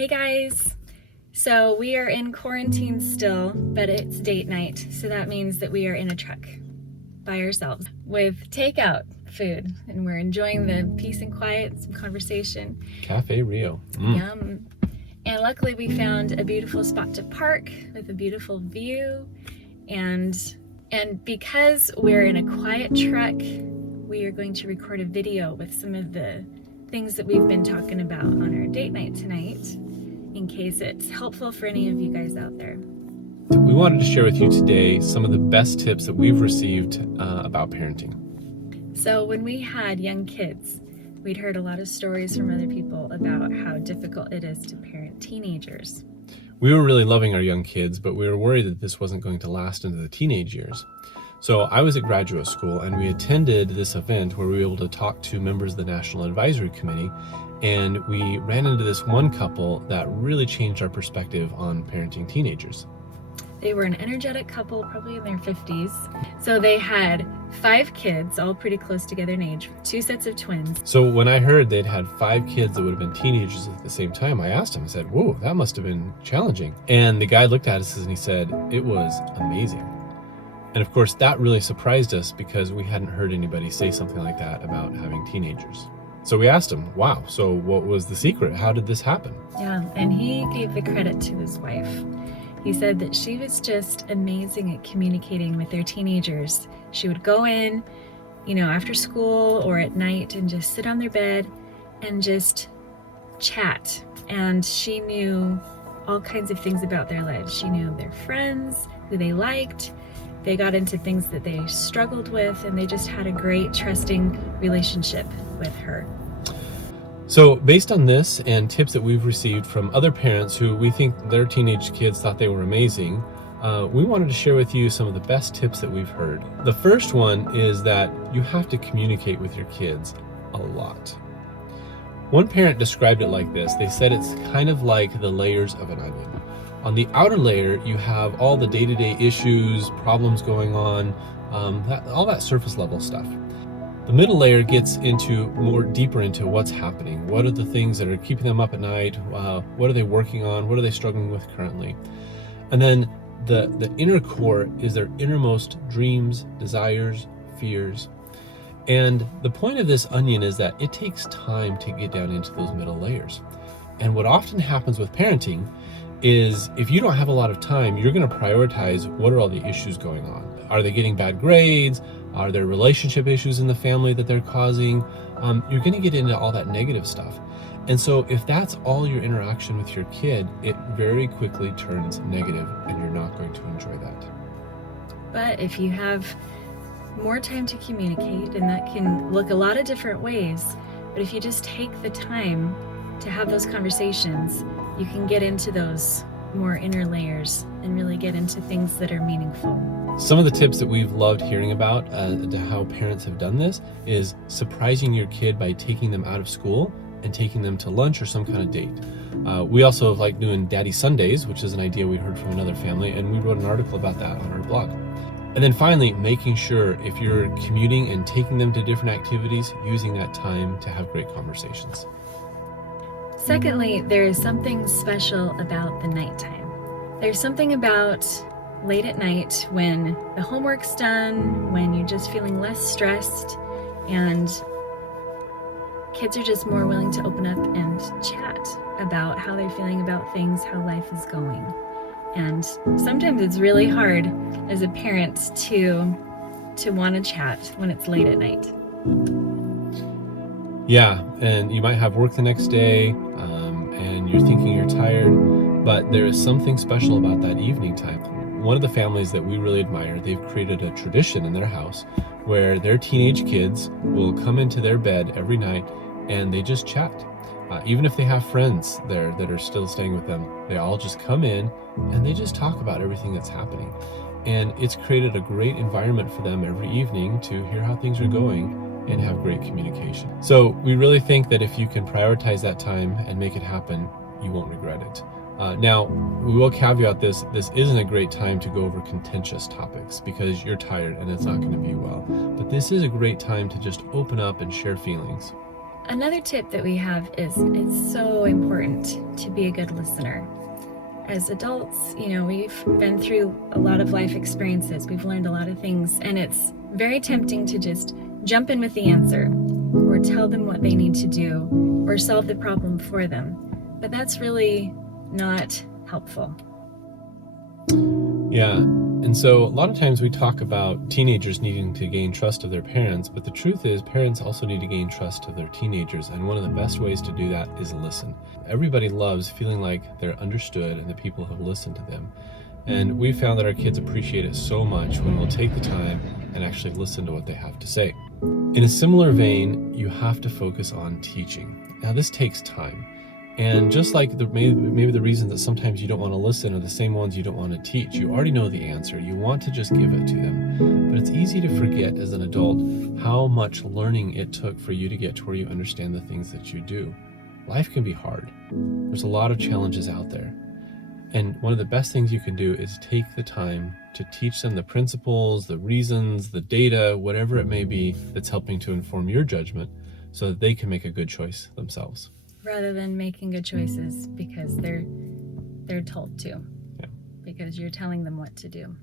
Hey guys! So we are in quarantine still, but it's date night. So that means that we are in a truck by ourselves with takeout food, and we're enjoying the peace and quiet, some conversation. Caferio. Yum. And luckily we found a beautiful spot to park with a beautiful view. And because we're in a quiet truck, we are going to record a video with some of the things that we've been talking about on our date night tonight, in case it's helpful for any of you guys out there. We wanted to share with you today some of the best tips that we've received about parenting. So when we had young kids, we'd heard a lot of stories from other people about how difficult it is to parent teenagers. We were really loving our young kids, but we were worried that this wasn't going to last into the teenage years. So I was at graduate school, and we attended this event where we were able to talk to members of the National Advisory Committee, and we ran into this one couple that really changed our perspective on parenting teenagers. They were an energetic couple, probably in their 50s. So they had 5 kids, all pretty close together in age, 2 sets of twins. So when I heard they'd had 5 kids that would have been teenagers at the same time, I asked him, I said, whoa, that must have been challenging. And the guy looked at us and he said, it was amazing. And of course, that really surprised us because we hadn't heard anybody say something like that about having teenagers. So we asked him, wow, so what was the secret? How did this happen? Yeah, and he gave the credit to his wife. He said that she was just amazing at communicating with their teenagers. She would go in, after school or at night and just sit on their bed and just chat. And she knew all kinds of things about their lives. She knew their friends, who they liked. They got into things that they struggled with, and they just had a great, trusting relationship with her. So based on this and tips that we've received from other parents who we think their teenage kids thought they were amazing, we wanted to share with you some of the best tips that we've heard. The first one is that you have to communicate with your kids a lot. One parent described it like this. They said it's kind of like the layers of an onion. On the outer layer, you have all the day-to-day issues, problems going on, all that surface level stuff. The middle layer gets deeper into what's happening. What are the things that are keeping them up at night? What are they working on? What are they struggling with currently? And then the inner core is their innermost dreams, desires, fears. And the point of this onion is that it takes time to get down into those middle layers. And what often happens with parenting is if you don't have a lot of time, you're going to prioritize what are all the issues going on. Are they getting bad grades? Are there relationship issues in the family that they're causing? You're going to get into all that negative stuff. And so if that's all your interaction with your kid, it very quickly turns negative and you're not going to enjoy that. But if you have more time to communicate, and that can look a lot of different ways, but if you just take the time to have those conversations, you can get into those more inner layers and really get into things that are meaningful. Some of the tips that we've loved hearing about to how parents have done this is surprising your kid by taking them out of school and taking them to lunch or some kind of date. We also like doing Daddy Sundays, which is an idea we heard from another family, and we wrote an article about that on our blog. And then finally, making sure if you're commuting and taking them to different activities, using that time to have great conversations. Secondly, there is something special about the nighttime. There's something about late at night when the homework's done, when you're just feeling less stressed, and kids are just more willing to open up and chat about how they're feeling about things, how life is going. And sometimes it's really hard as a parent to want to chat when it's late at night. Yeah, and you might have work the next day, and you're thinking you're tired, but there is something special about that evening time. One of the families that we really admire, they've created a tradition in their house where their teenage kids will come into their bed every night and they just chat. Even if they have friends there that are still staying with them, they all just come in and they just talk about everything that's happening. And it's created a great environment for them every evening to hear how things are going and have great communication. So we really think that if you can prioritize that time and make it happen, you won't regret it. Now, we will caveat this isn't a great time to go over contentious topics because you're tired and it's not going to be well. But this is a great time to just open up and share feelings. Another tip that we have is it's so important to be a good listener. As adults, we've been through a lot of life experiences. We've learned a lot of things, and it's very tempting to just jump in with the answer or tell them what they need to do or solve the problem for them. But that's really not helpful. Yeah. And so a lot of times we talk about teenagers needing to gain trust of their parents, but the truth is parents also need to gain trust of their teenagers. And one of the best ways to do that is listen. Everybody loves feeling like they're understood and that people have listened to them. And we found that our kids appreciate it so much when we'll take the time and actually listen to what they have to say. In a similar vein, you have to focus on teaching. Now this takes time. And just like maybe the reasons that sometimes you don't want to listen are the same ones you don't want to teach. You already know the answer. You want to just give it to them. But it's easy to forget as an adult how much learning it took for you to get to where you understand the things that you do. Life can be hard. There's a lot of challenges out there. And one of the best things you can do is take the time to teach them the principles, the reasons, the data, whatever it may be that's helping to inform your judgment so that they can make a good choice themselves. Rather than making good choices because they're told to. Yeah. Because you're telling them what to do.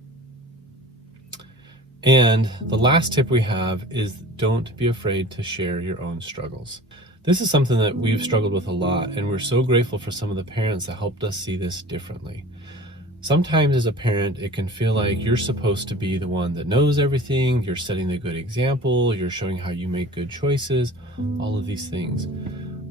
And the last tip we have is don't be afraid to share your own struggles. This is something that we've struggled with a lot, and we're so grateful for some of the parents that helped us see this differently. Sometimes as a parent, it can feel like you're supposed to be the one that knows everything, you're setting the good example, you're showing how you make good choices, all of these things.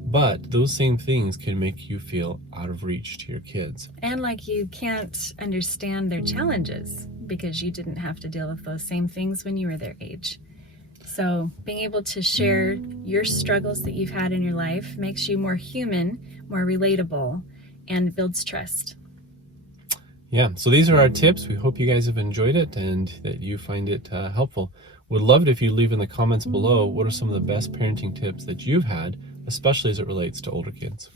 But those same things can make you feel out of reach to your kids. And like you can't understand their challenges because you didn't have to deal with those same things when you were their age. So being able to share your struggles that you've had in your life makes you more human, more relatable, and builds trust. Yeah, so these are our tips. We hope you guys have enjoyed it and that you find it helpful. Would love it if you leave in the comments below what are some of the best parenting tips that you've had, especially as it relates to older kids.